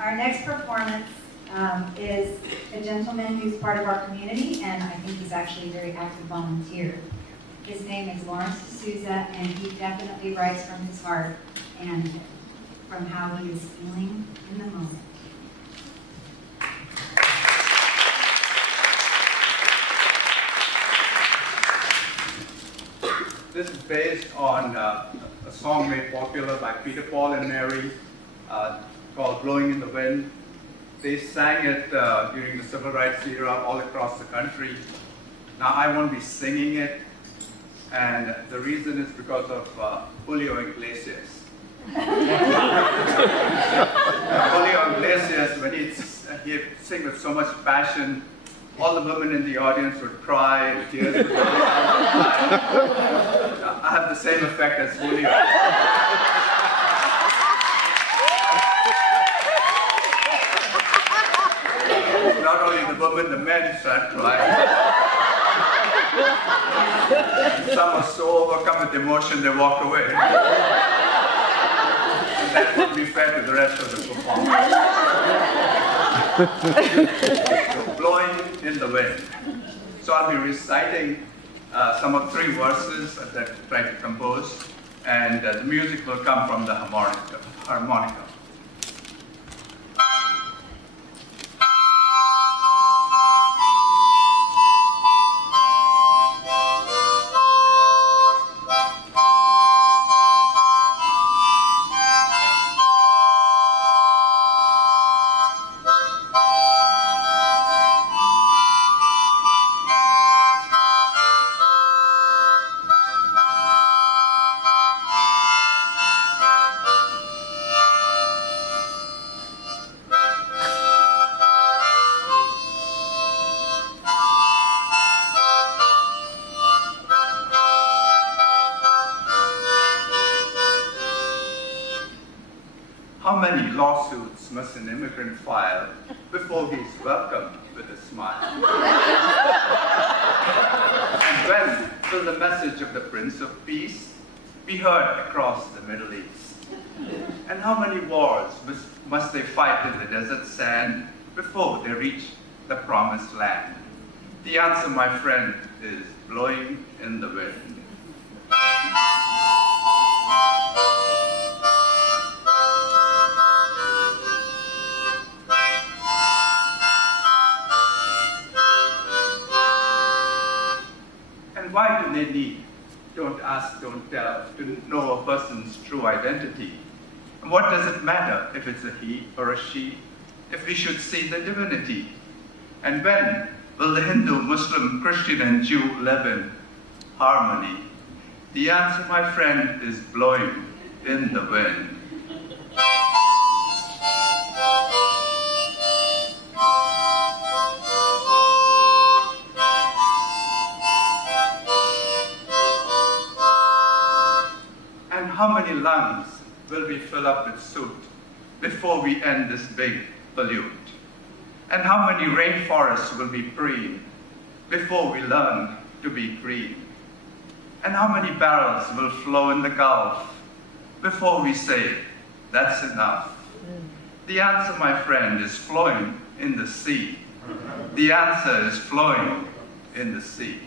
Our next performance is a gentleman who's part of our community, and I think he's actually a very active volunteer. His name is Lawrence D'Souza, and he definitely writes from his heart and from how he is feeling in the moment. This is based on a song made popular by Peter, Paul, and Mary called Blowing in the Wind. They sang it during the Civil Rights era all across the country. Now I won't be singing it, and the reason is because of Julio Iglesias. Julio Iglesias, when he'd sing with so much passion, all the women in the audience would cry, tears would roll down their eyes. I have the same effect as Julio. Not only the women, the men start crying. Some are so overcome with emotion they walk away. And that would be fair to the rest of the performance. Blowing in the wind. So I'll be reciting some of 3 verses that I tried to compose, and the music will come from the harmonica. How many lawsuits must an immigrant file before he's welcomed with a smile? And when will the message of the Prince of Peace be heard across the Middle East? And how many wars must they fight in the desert sand before they reach the promised land? The answer, my friend, is blowing in the wind. Why do they need, don't ask, don't tell, to know a person's true identity? And what does it matter if it's a he or a she, if we should see the divinity? And when will the Hindu, Muslim, Christian, and Jew live in harmony? The answer, my friend, is blowing in the wind. How many lungs will we fill up with soot before we end this big pollute? And how many rainforests will be preened before we learn to be green? And how many barrels will flow in the Gulf before we say, that's enough? The answer, my friend, is flowing in the sea. The answer is flowing in the sea.